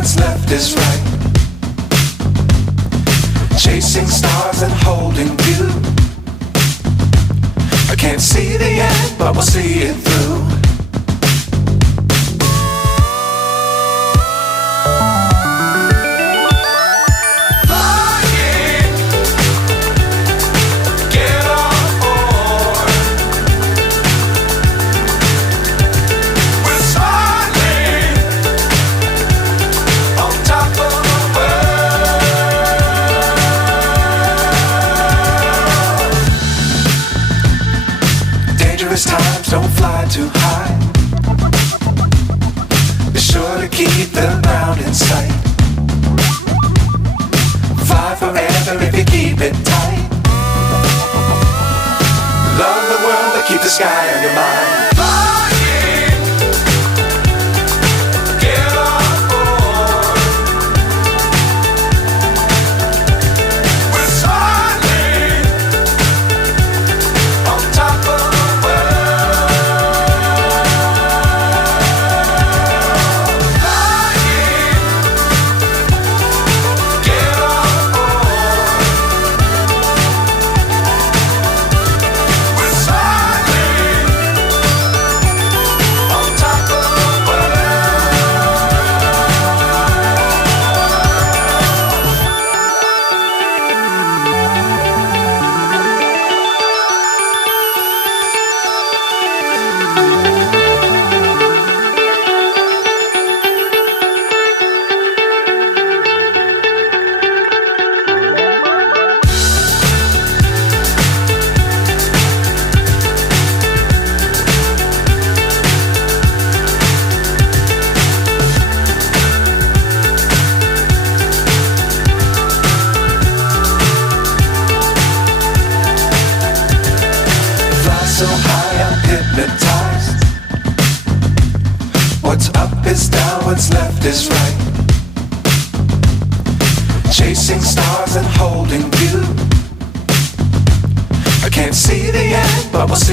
what's left is right. Chasing stars and holding you. I can't see the end, but we'll see it through. Times don't fly too high. Be sure to keep the ground in sight. Fly forever if you keep it tight. Love the world but keep the sky on your mind. So high I'm hypnotized. What's up is down, what's left is right. Chasing stars and holding you. I can't see the end, but we'll see